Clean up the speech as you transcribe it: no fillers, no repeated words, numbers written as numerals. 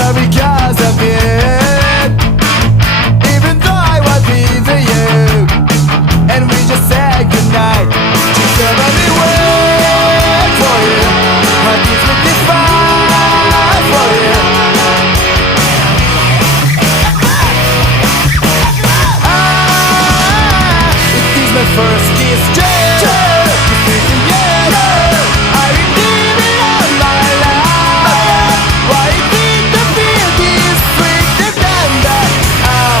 all because of you. Even though I was with you, and we just said goodnight. She said I'll be waiting for you. Her kiss would be fine for you. It is my first kiss.